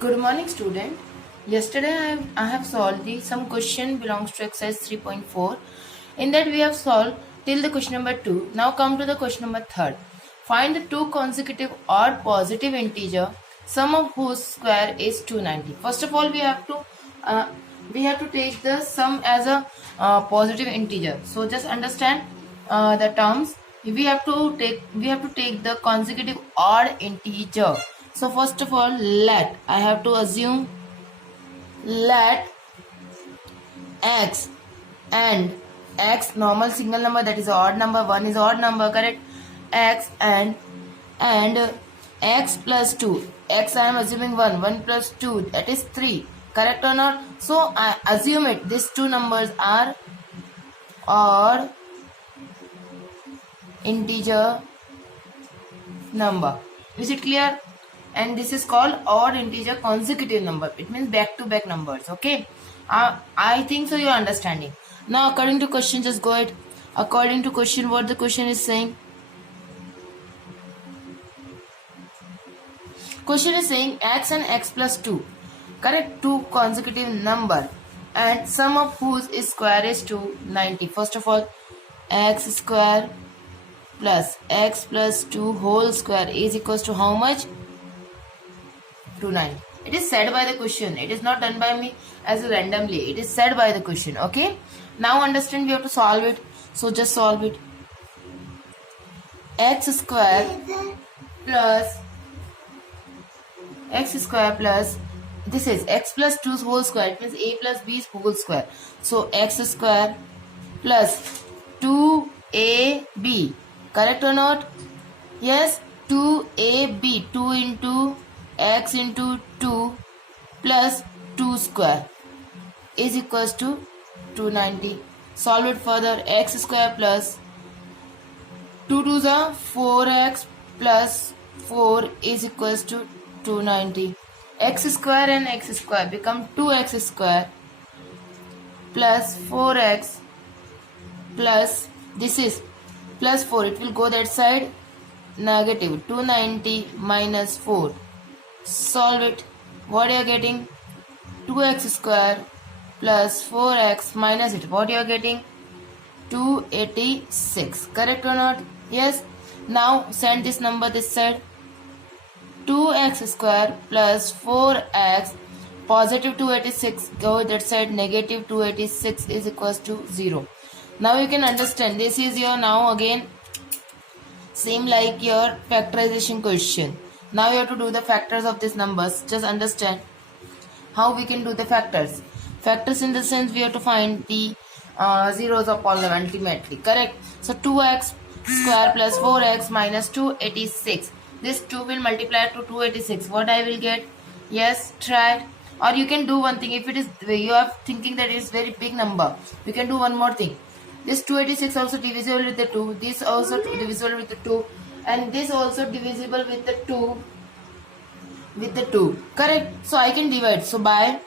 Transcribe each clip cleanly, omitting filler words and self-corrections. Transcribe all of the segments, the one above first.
Good morning, student. Yesterday I have solved some question belongs to exercise 3.4. In that we have solved till the question number 2. Now come to the question number 3. Find the two consecutive odd positive integer, sum of whose square is 290. First of all, we have to take the sum as a positive integer. So just understand the terms. We have to take the consecutive odd integer. So first of all, I have to assume let x and x normal single number, that is odd number, 1 is odd number, correct? X and x plus 2, x I am assuming 1 plus 2, that is 3, correct or not? So I assume it, these two numbers are odd integer number. Is it clear? And this is called odd integer consecutive number. It means back to back numbers. Okay, I think so you're understanding. Now according to question, just go ahead. According to question, what the question is saying? Question is saying x and x plus 2, correct? Two consecutive number and sum of whose is square is 290. First of all, x square plus x plus 2 whole square is equals to how much? 290. It is said by the question. It is not done by me as randomly. It is said by the question. Okay. Now understand, we have to solve it. So just solve it. X square plus this is x plus 2's whole square. It means a plus b's whole square. So x square plus 2ab. Correct or not? Yes. 2ab. 2 into x into 2 plus 2 square is equals to 290. Solve it further. X square plus 2 2s are 4x plus 4 is equals to 290. X square and x square become 2x square plus 4x plus this is plus 4. It will go that side, negative 290 minus 4. Solve it. What you are getting? 2x square plus 4x minus it. What you are getting? 286. Correct or not? Yes. Now send this number this side. 2x square plus 4x positive 286 go that side, negative 286 is equals to 0. Now you can understand, this is your now again same like your factorization question. Now you have to do the factors of these numbers. Just understand how we can do the factors. Factors in the sense we have to find the zeros of polynomial ultimately. Correct? So 2x square plus 4x minus 286. This 2 will multiply to 286. What I will get? Yes, try it. Or you can do one thing. If it is you are thinking that it is very big number, you can do one more thing. This 286 also divisible with the 2. This also divisible with the 2. And this also divisible with the 2. Correct? So I can divide. So by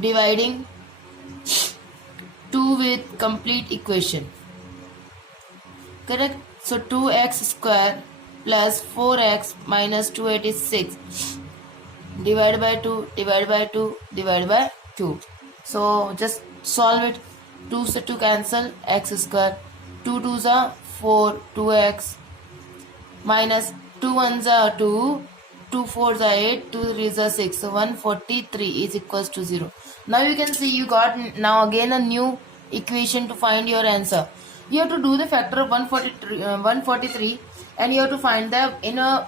dividing 2 with complete equation. Correct? So 2x square plus 4x minus 286 divided by 2, divided by 2, divided by 2. So just solve it. 2 से 2 cancel, x square. 2 2s are 4, 2x minus 2 1s are 2, 2 4s are 8, 2 3s are 6. So 143 is equals to 0. Now you can see you got now again a new equation to find your answer. You have to do the factor of 143 and you have to find the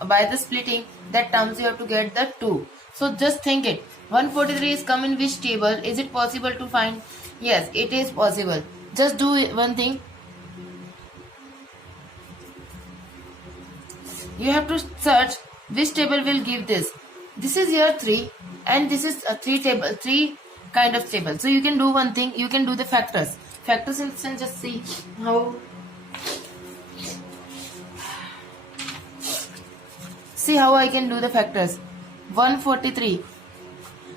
by the splitting that terms you have to get the 2. So just think it. 143 is come in which table? Is it possible to find? Yes, it is possible. Just do one thing. You have to search which table will give this. This is your 3 and this is a 3 kind of table. So you can do one thing. You can do the factors. Factors in sense, just see how. See how I can do the factors. 143.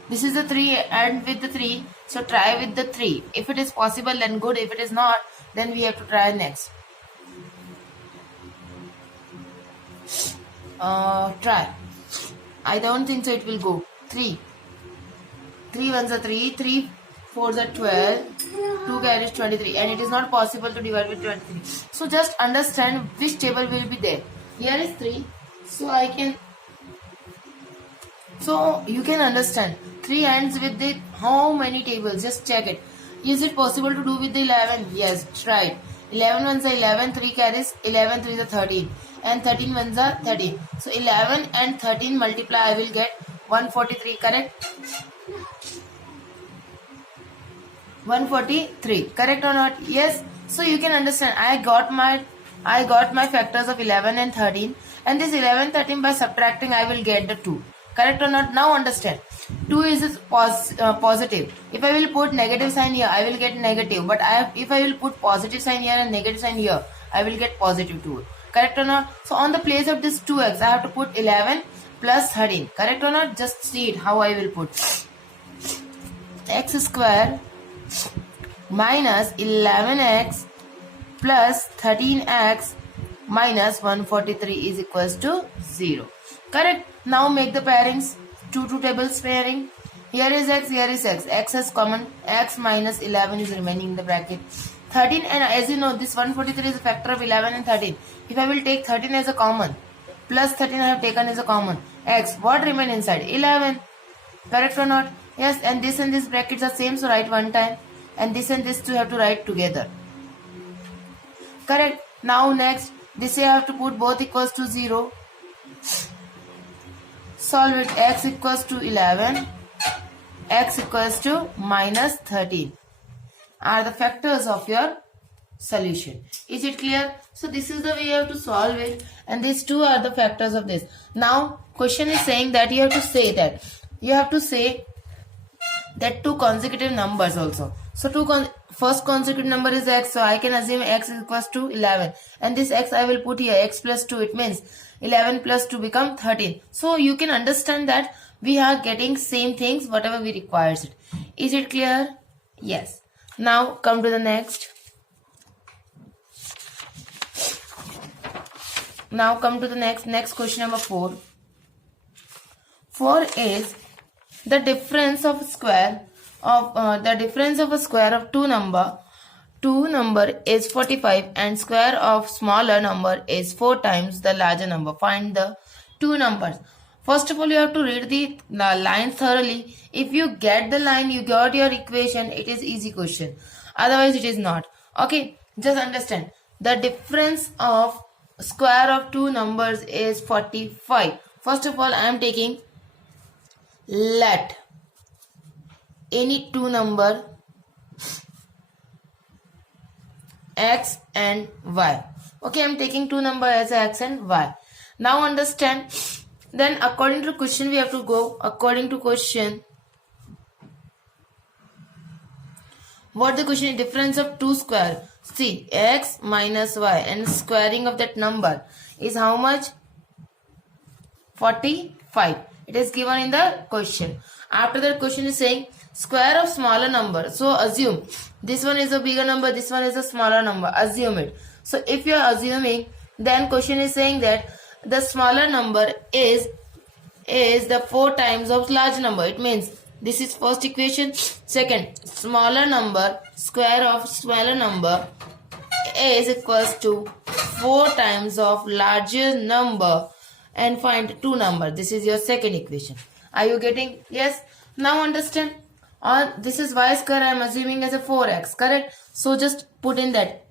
This is the 3 and with the 3. So try with the 3. If it is possible, then good. If it is not, then we have to try next. Try. I don't think so it will go. 3. 3 ones are 3. 3 fours are 12. 2 carries 23. And it is not possible to divide with 23. So just understand which table will be there. Here is 3. So you can understand 3 ends with the how many tables? Just check it. Is it possible to do with the 11? Yes, try. 11 ones are 11, 3 carries 11, 3 are 13, and 13 ones are 13. So 11 and 13 multiply, I will get 143. Correct? 143. Correct or not? Yes. So you can understand. I got my factors of 11 and 13, and this 11, 13 by subtracting I will get the 2. Correct or not? Now understand. 2 is positive. If I will put negative sign here, I will get negative. But if I will put positive sign here and negative sign here, I will get positive 2. Correct or not? So on the place of this 2x, I have to put 11 plus 13. Correct or not? Just see it how I will put. X square minus 11x plus 13x minus 143 is equals to 0. Correct? Now make the pairings. 2 tables pairing. Here is x, here is x. X is common. X minus 11 is remaining in the bracket. 13, and as you know, this 143 is a factor of 11 and 13. If I will take 13 as a common, plus 13 I have taken as a common. X, what remain inside? 11. Correct or not? Yes, and this brackets are same, so write one time. And this two have to write together. Correct? Now next, this you have to put both equals to 0. Solve it. X equals to 11. X equals to minus 13 are the factors of your solution. Is it clear? So this is the way you have to solve it, and these two are the factors of this. Now question is saying that you have to say that two consecutive numbers also. So first consecutive number is x, so I can assume x is equals to 11, and this x I will put here, x plus 2. It means 11 plus 2 become 13. So you can understand that we are getting same things whatever we requires it. Is it clear? Yes. Now come to the next. Next question number 4. 4 is the difference of a square of two number is 45, and square of smaller number is 4 times the larger number. Find the two numbers. First of all, you have to read the line thoroughly. If you get the line, you got your equation. It is easy question. Otherwise, it is not. Okay, just understand. The difference of square of two numbers is 45. First of all, I am taking let any two number x and y. Okay, I am taking two number as x and y. Now understand. Then according to the question we have to go. According to question, what the question is? Difference of two square. See, x minus y, and squaring of that number is how much? 45. It is given in the question. After that, question is saying square of smaller number. So assume this one is a bigger number, this one is a smaller number. Assume it. So if you are assuming, then question is saying that the smaller number is the 4 times of large number. It means this is first equation. Second, smaller number, square of smaller number is equals to 4 times of larger number, and find two number. This is your second equation. Are you getting? Yes. Now understand. This is y square. I am assuming as a 4x. Correct? So just put in that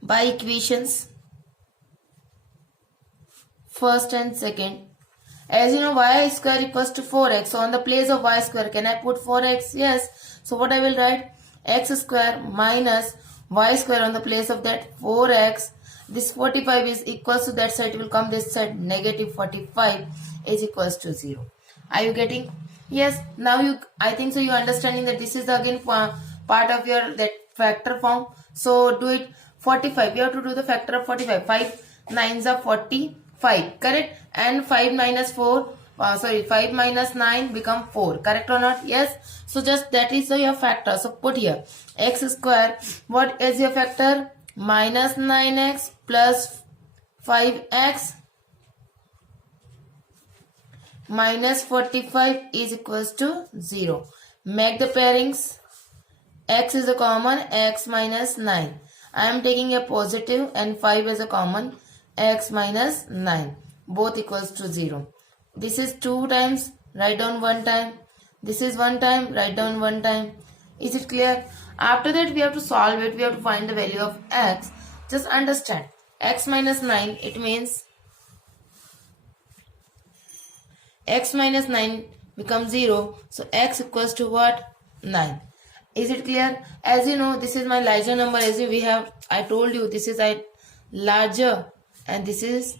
by equations first and second. As you know, y square equals to 4x. So on the place of y square, can I put 4x? Yes. So what I will write? X square minus y square on the place of that 4x. This 45 is equals to that side, will come this side. Negative 45 is equals to 0. Are you getting? Yes. Now I think so you are understanding that this is again part of your that factor form. So do it. 45. You have to do the factor of 45. 5 9s are 45. Correct? And 5 minus 5 minus 9 become 4. Correct or not? Yes. So just that is your factor. So put here x square. What is your factor? Minus 9x plus 5x minus 45 is equals to 0. Make the pairings. X is a common, x minus 9. I am taking a positive and 5 as a common, x minus 9. Both equals to 0. This is 2 times, write down 1 time. This is 1 time, write down 1 time. Is it clear? After that we have to solve it. We have to find the value of x. Just understand. X minus 9, it means x minus 9 becomes 0. So x equals to what? 9. Is it clear? As you know, this is my larger number. As we have, I told you, this is a larger and this is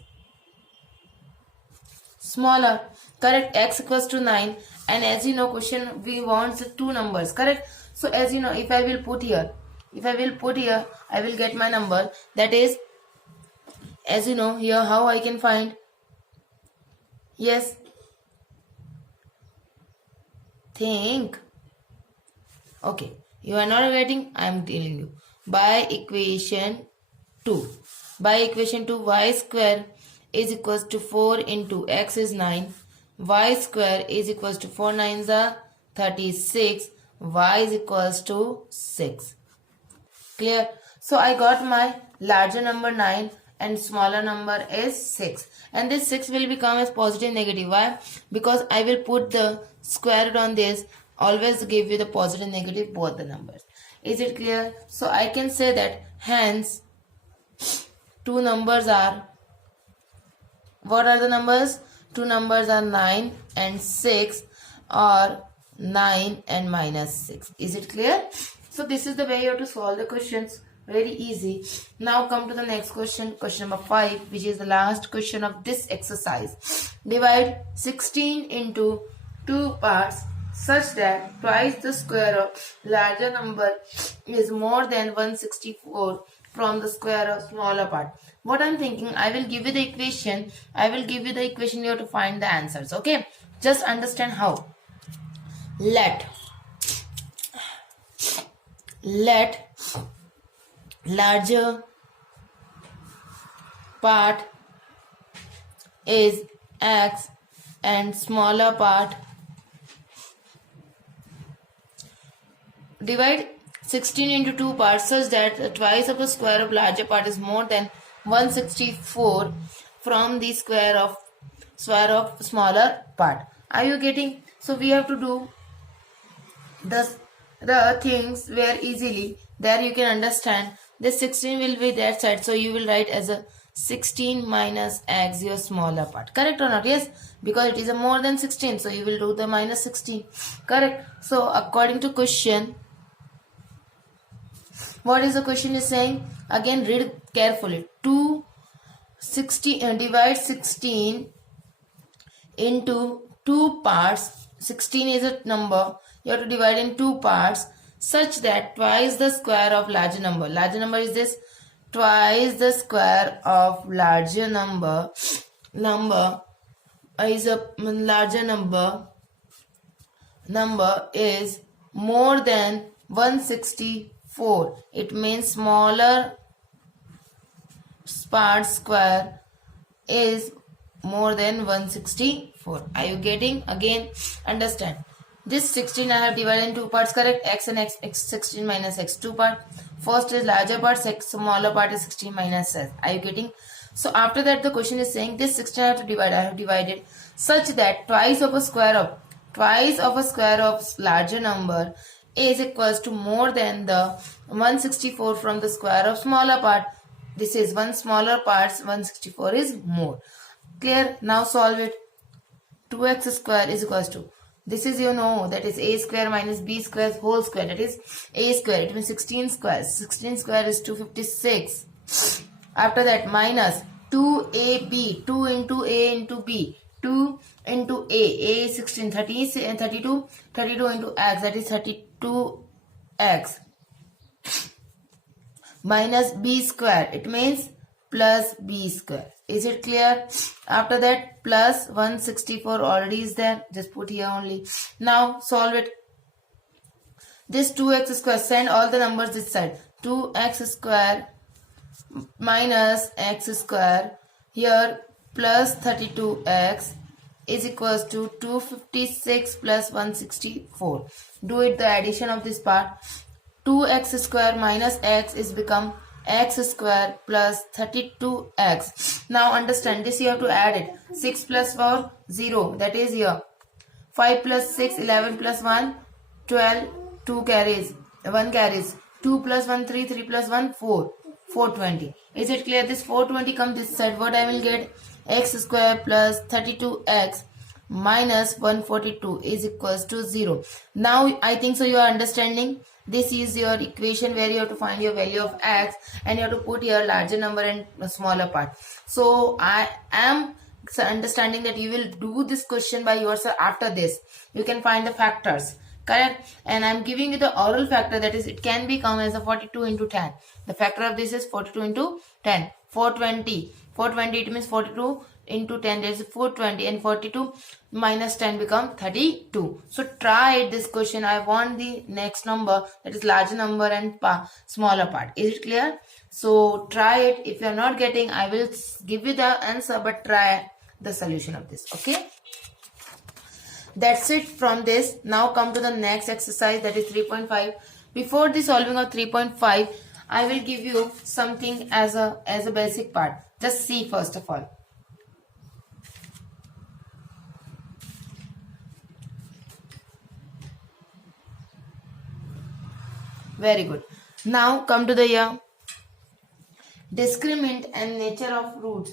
smaller. Correct? X equals to 9. And as you know, question we want the two numbers. Correct? So as you know, if I will put here, I will get my number. That is, as you know, here how I can find. Yes. Think. Okay, you are not waiting, I am telling you. By equation 2. By equation 2, y square is equals to 4 into x is 9. Y square is equals to 4 9s are 36. Y is equals to 6. Clear? So I got my larger number 9 and smaller number is 6. And this 6 will become as positive negative. Why? Because I will put the square root on this. Always give you the positive negative both the numbers. Is it clear? So I can say that hence two numbers are, what are the numbers? Two numbers are 9 and 6 or 9 and minus 6. Is it clear? So this is the way you have to solve the questions. Very easy. Now come to the next question. Question number 5, which is the last question of this exercise. Divide 16 into 2 parts such that twice the square of larger number is more than 164 from the square of smaller part. What I'm thinking, I will give you the equation. You have to find the answers. Okay? Just understand how. Let larger part is x and smaller part. Divide 16 into 2 parts such that twice of the square of larger part is more than 164 from the square of smaller part. Are you getting? So we have to do the things very easily. There you can understand. This 16 will be that side. So you will write as a 16 minus x, your smaller part. Correct or not? Yes. Because it is a more than 16. So you will do the minus 16. Correct. So according to question, what is the question is saying? Again read carefully. Divide 16 into 2 parts. 16 is a number. You have to divide in 2 parts such that twice the square of larger number. Larger number is this. Twice the square of larger number. Number is a larger number. Number is more than 164. It means smaller part square is more than 164. Are you getting? Again, understand. This 16 I have divided in 2 parts, correct? X and x 16 minus x, 2 part. First is larger part, smaller part is 16 minus x. Are you getting? So after that the question is saying this 16 I have to divide. I have divided such that twice of a square of larger number is equals to more than the 164 from the square of smaller part. This is one smaller part, 164 is more. Clear? Now solve it. 2x square is equals to, this is, you know, that is a square minus b square whole square, that is a square. It means 16 squares. 16 square is 256. After that minus 2ab, 2 into a into b, 2 into a is 16, 30, 32, 32 into x, that is 32x, minus b square, it means plus b square. Is it clear? After that plus 164 already is there, just put here only. Now solve it. This 2x square, send all the numbers this side. 2x square minus x square, here plus 32x is equals to 256 plus 164. Do it the addition of this part. 2x square minus x is become x square plus 32x. Now understand this, you have to add it. 6 plus 4 0, that is here. 5 plus 6 11 plus 1 12, 2 carries, 1 carries. 2 plus 1 3, 3 plus 1 4, 420. Is it clear? This 420 comes this side. What I will get? X square plus 32x minus 142 is equals to 0. Now I think so you are understanding. This is your equation where you have to find your value of x and you have to put your larger number and a smaller part. So I am understanding that you will do this question by yourself. After this you can find the factors, correct? And I'm giving you the oral factor, that is it can become as a 42 into 10. The factor of this is 42 into 10, 420. 420 it means 42 into 10, that is 420, and 42 minus 10 become 32. So try it, this question. I want the next number, that is larger number and smaller part. Is it clear? So try it. If you are not getting, I will give you the answer, but try the solution of this. Okay, that's it from this. Now come to the next exercise, that is 3.5. Before the solving of 3.5, I will give you something as a basic part. Just see first of all. Very good. Now come to the here. Discriminant and nature of roots.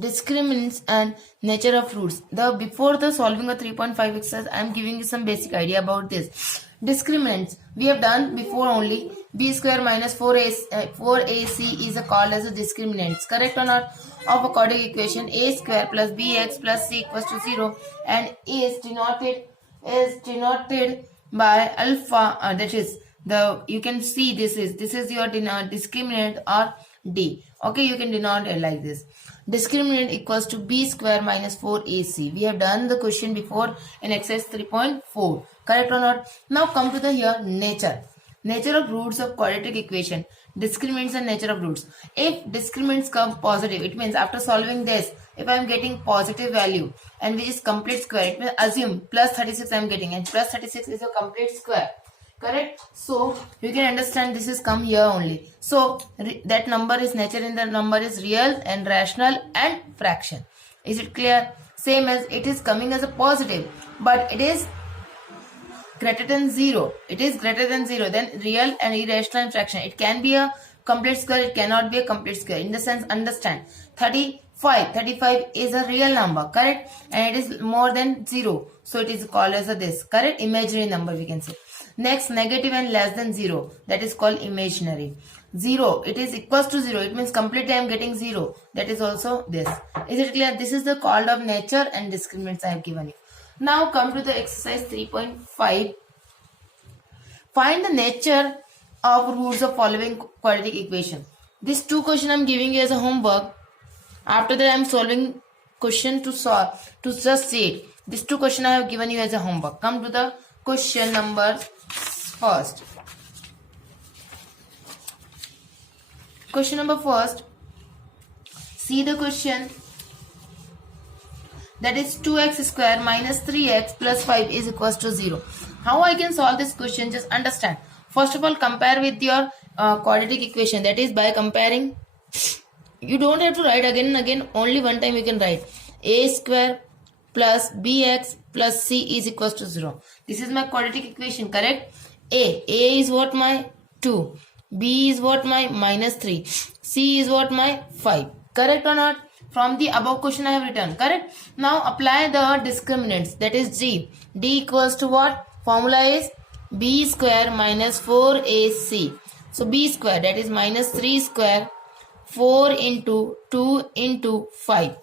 Discriminants and nature of roots. Before the solving of 3.5 exercise, I am giving you some basic idea about this. Discriminants we have done before only. B square minus 4ac is called as a discriminants, correct or not, of a quadratic equation. A square plus bx plus c equals to 0 and is denoted by alpha, that is you can see this is your discriminant or d. Okay, you can denote it like this. Discriminant equals to b square minus 4ac. We have done the question before in exercise 3.4, correct or not? Now come to the here nature of roots of quadratic equation. Discriminants and nature of roots. If discriminants come positive, it means after solving this, if I am getting positive value and which is complete square, it means assume plus 36 I am getting, and plus 36 is a complete square, correct? So you can understand this is come here only. So that number is nature in the number is real and rational and fraction. Is it clear? Same as it is coming as a positive, but it is greater than 0. It is greater than 0, then real and irrational and fraction. It can be a complete square, it cannot be a complete square. In the sense, understand, 35 is a real number, correct? And it is more than 0, so it is called as a this, correct? Imaginary number we can say. Next, negative and less than 0, that is called imaginary. 0, it is equals to 0, it means completely I am getting 0, that is also this. Is it clear? This is the called of nature and discriminants I have given you. Now come to the exercise 3.5. Find the nature of roots of following quadratic equation. These two questions I am giving you as a homework. After that I am solving question to solve, to just see it. These two questions I have given you as a homework. Come to the question number first. Question number first. See the question. That is 2x square minus 3x plus 5 is equals to 0. How I can solve this question? Just understand. First of all, compare with your quadratic equation. That is by comparing. You don't have to write again and again. Only one time you can write. A square plus bx plus c is equals to 0. This is my quadratic equation, correct? A is what? My 2. B is what? My minus 3. C is what? My 5. Correct or not? From the above question I have written, correct? Now apply the discriminants, that is g. D equals to what? Formula is b square minus 4ac. So b square, that is minus 3 square, 4 into 2 into 5.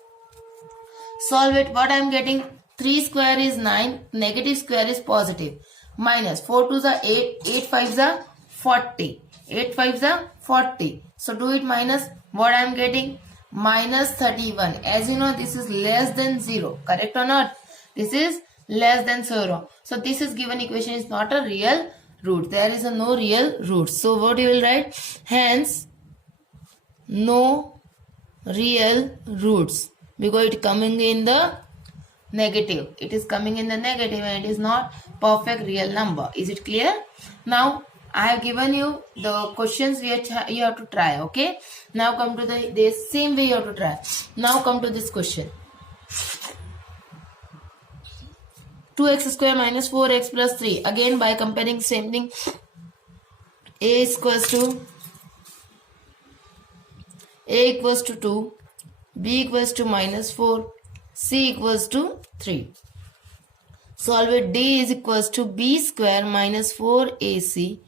Solve it. What I am getting? 3 square is 9, negative square is positive. Minus 4 2s are 8, 8 5s are 40. 8 5s are 40. So do it minus. What I am getting? Minus 31. As you know, this is less than 0. Correct or not? This is less than 0. So this is given equation is not a real root. There is a no real root. So what you will write? Hence, no real roots. because it coming in the negative. It is coming in the negative and it is not perfect real number. Is it clear? Now I have given you the questions which you have to try. Okay, now come to the same way you have to try. Now come to this question. 2x square minus 4x plus 3. Again, by comparing same thing, a equals to 2, b equals to minus 4, c equals to 3. Solve it. D is equals to b square minus 4ac,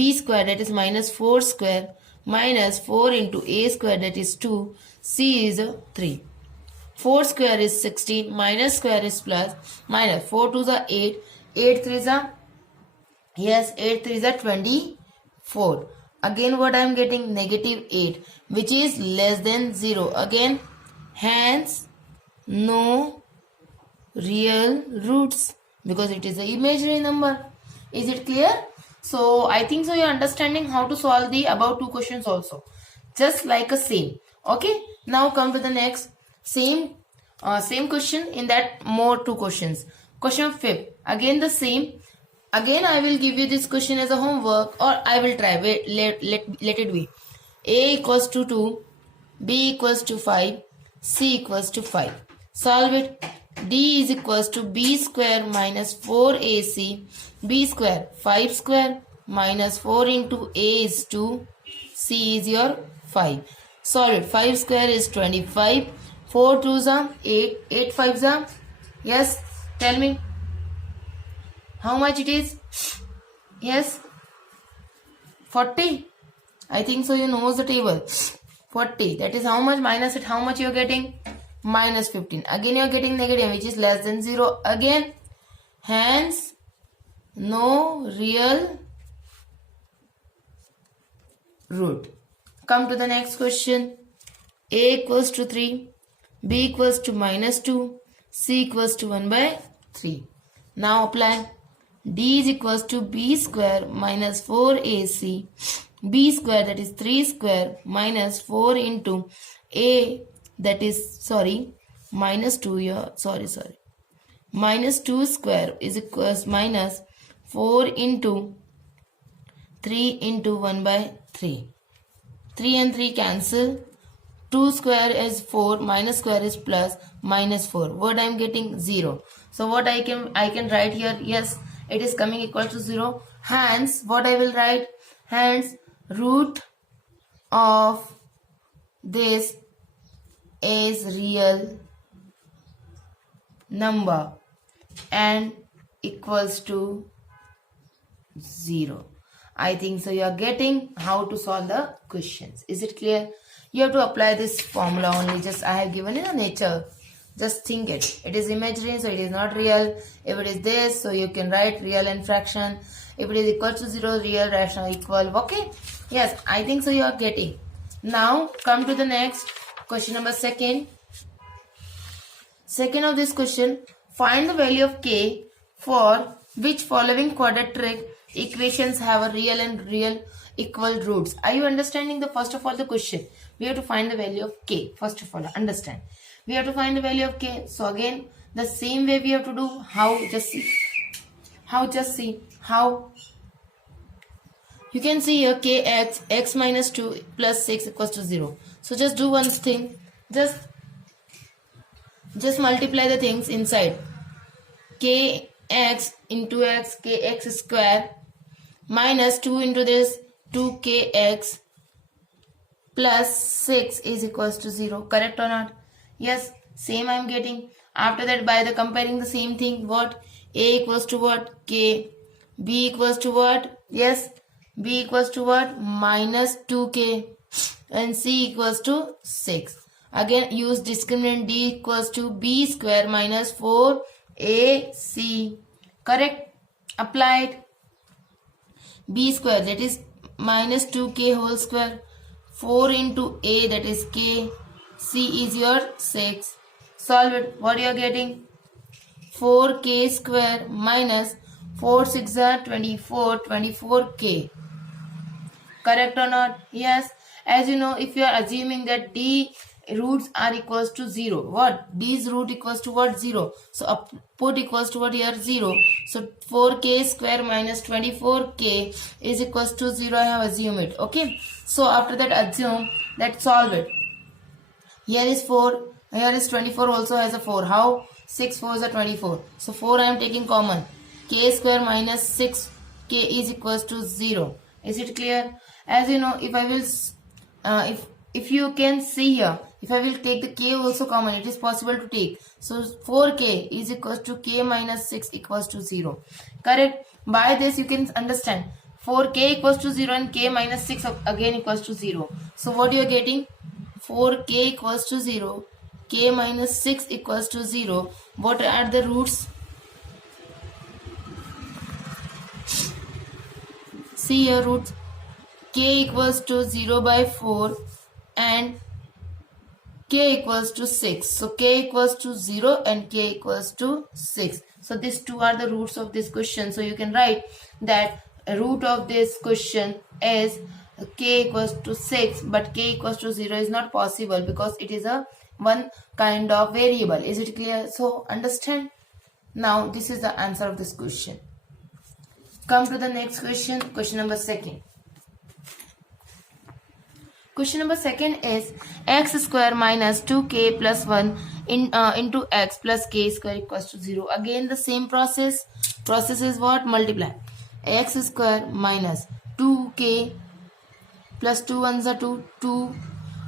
b square that is minus 4 square minus 4 into a square that is 2, c is 3. 4 square is 16, minus square is plus, minus 4 2s are 8, 8 3s are, yes, 8 3s are 24. Again what I am getting? Negative 8, which is less than 0. Again, hence no real roots because it is an imaginary number. Is it clear? So I think so you are understanding how to solve the above two questions also. Just like a same. Okay. Now come to the next. Same question, in that more two questions. Question 5. Again the same. Again I will give you this question as a homework, or I will try. Wait, let it be. A equals to 2, B equals to 5, C equals to 5. Solve it. D is equals to B square minus 4AC, B square 5 square minus 4 into A is 2, C is your 5. Solve it. 5 square is 25. 4 2s are 8, 8 5s are, yes, tell me how much it is. Yes, 40. I think so you know the table. 40, that is how much, minus it, how much you are getting? Minus 15. Again you are getting negative, which is less than 0. Again, hence no real root. Come to the next question. A equals to 3, B equals to minus 2, C equals to 1 by 3. Now apply. D is equals to B square minus 4AC, B square that is 3 square minus 4 into A that is, minus 2 here, minus 2 square is equals minus 4 into 3 into 1 by 3. 3 and 3 cancel. 2 square is 4, minus square is plus, minus 4. What I am getting? 0. So what I can write here? Yes, it is coming equal to 0. Hence, what I will write? Hence, root of this is real number and equals to 0. I think so you are getting how to solve the questions. Is it clear? You have to apply this formula only. Just I have given in a nature. Just think it. It is imaginary, so it is not real. If it is this, so you can write real and fraction. If it is equal to 0, real, rational, equal. Okay? Yes, I think so you are getting. Now come to the next question number 2. Second of this question, find the value of k for which following quadratic equations have a real and real equal roots. Are you understanding the first of all the question? We have to find the value of k. First of all, understand. We have to find the value of k. So again, the same way we have to do. How? Just see. How? You can see here kx, x minus 2 plus 6 equals to 0. So just do one thing. Just multiply the things inside. Kx into x, kx square minus 2 into this 2kx plus 6 is equals to 0. Correct or not? Yes, same I am getting. After that, by the comparing the same thing, what? A equals to what? K. B equals to what? Yes, B equals to what? Minus 2k. And C equals to 6. Again, use discriminant. D equals to B square minus 4AC. Correct? Applied. B square, that is minus 2k whole square. 4 into A, that is k. C is your 6. Solve it. What you are getting? 4k square minus 4 6 are 24. 24k. Correct or not? Yes. As you know, if you are assuming that D roots are equals to 0. What? These root equals to what? 0. So put equals to what here? 0. So 4k square minus 24k is equals to 0. I have assumed it. Okay. So after that assume, let's solve it. Here is 4. Here is 24 also has a 4. How? 6 4 is a 24. So 4 I am taking common. K square minus 6k is equals to 0. Is it clear? As you know, if I will if you can see here, if I will take the k also common, it is possible to take. So 4k is equals to k minus 6 equals to 0. Correct? By this you can understand 4k equals to 0 and k minus 6 again equals to 0. So what you are getting? 4k equals to 0, k minus 6 equals to 0. What are the roots? See your roots. K equals to 0 by 4 and k equals to 6. So k equals to 0 and k equals to 6. So these two are the roots of this question. So you can write that root of this question is k equals to 6, but k equals to 0 is not possible because it is a one kind of variable. Is it clear? So understand? Now this is the answer of this question. Come to the next question, question number 2. Question number 2 is x square minus 2k plus 1 into x plus k square equals to 0. Again the same process. Process is what? Multiply. X square minus 2k plus 2 ones are 2. 2.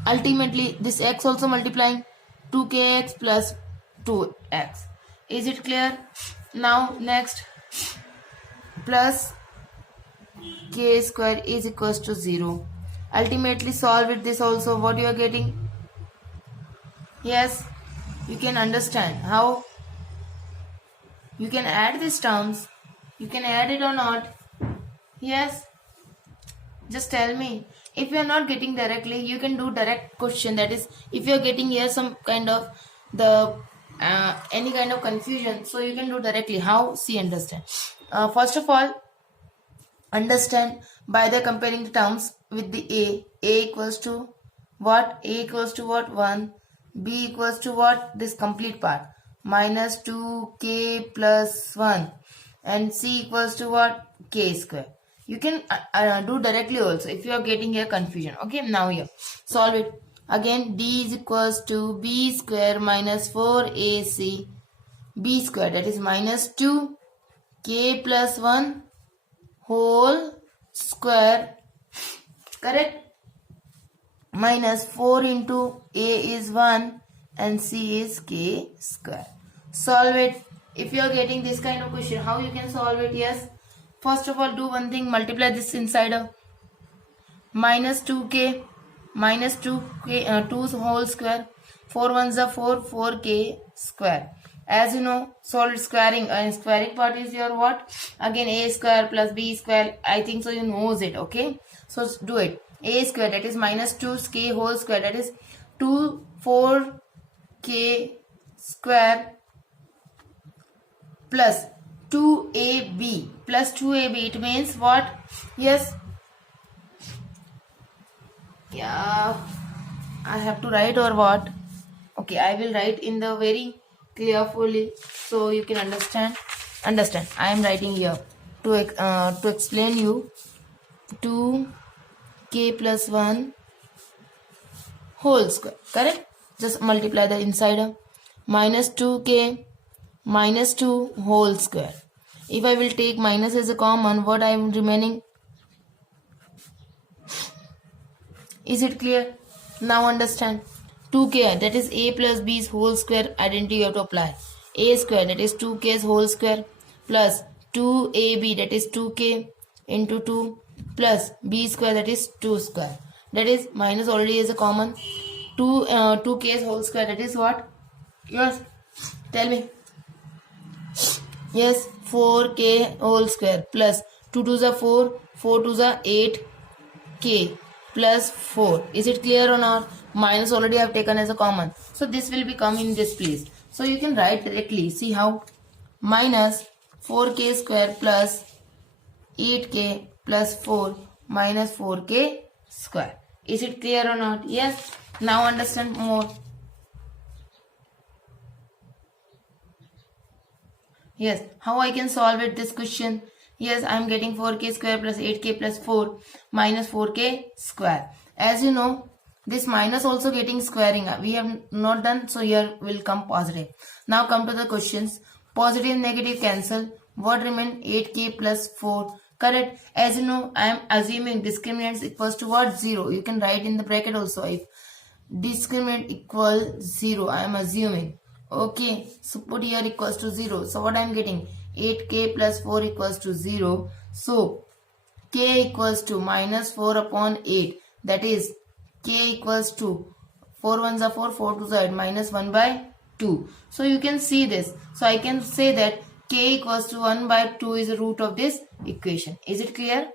Ultimately this x also multiplying 2kx plus 2x. Is it clear? Now next, plus k square is equals to 0. Ultimately solve it this also. What you are getting? Yes, you can understand how you can add these terms. You can add it or not. Yes, just tell me. If you are not getting directly, you can do direct question. That is, if you are getting here some kind of the any kind of confusion, so you can do directly. How? See, understand. First of all, understand by the comparing the terms with the a equals to what? A equals to what? 1. B equals to what? This complete part minus 2k plus 1, and c equals to what? K square. You can do directly also if you are getting here confusion. Okay, now here solve it. Again, d is equals to b square minus 4ac b square, that is minus 2k plus 1 whole square, correct, minus 4 into a is 1 and c is k square. Solve it. If you are getting this kind of question, how you can solve it? Yes, first of all do one thing, multiply this inside of minus 2k minus 2k 2 whole square, 4 ones are 4, 4k square. As you know, solid squaring, and squaring part is your what? Again a square plus b square. I think so you knows it. Okay, so do it. A square, that is minus 2k whole square, that is 2 4k square plus 2ab plus 2ab. It means what? Yes, yeah, I have to write or what? Okay, I will write in the very carefully so you can understand. I am writing here to explain you. 2k plus 1 whole square, correct? Just multiply the inside minus 2k minus 2 whole square. If I will take minus as a common, what I am remaining? Is it clear? Now understand. 2k, that is a plus b's whole square identity you have to apply. A square, that is 2k's whole square, plus 2ab, that is 2k into 2, plus b square, that is 2 square. That is minus already is a common. 2k's whole square, that is what? Yes, tell me. Yes, 4k whole square plus 2 2s are 4, 4 2s are 8k plus 4. Is it clear or not? Minus already I have taken as a common. So this will become in this place. So you can write directly. See how? Minus 4k square plus 8k plus 4 minus 4k square Is it clear or not? Yes. Now understand more. Yes. How I can solve it this question? Yes, I am getting 4k square plus 8k plus 4 minus 4k square. As you know, this minus also getting squaring. We have not done, so here will come positive. Now come to the questions. Positive and negative cancel. What remain? 8k plus 4. Correct. As you know, I am assuming discriminant equals to what? 0. You can write in the bracket also. If discriminant equals 0, I am assuming. Okay, so put here equals to 0. So what I am getting? 8k plus 4 equals to 0. So k equals to minus 4 upon 8. That is k equals to 4 ones are 4, 4 2s are 8, minus 1 by 2. So you can see this. So I can say that k equals to 1 by 2 is the root of this equation. Is it clear?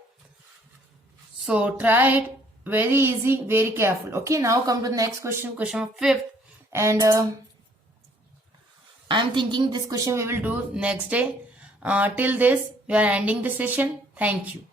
So try it. Very easy, very careful. Okay, now come to the next question, question 5th. And I'm thinking this question we will do next day. Till this, we are ending the session. Thank you.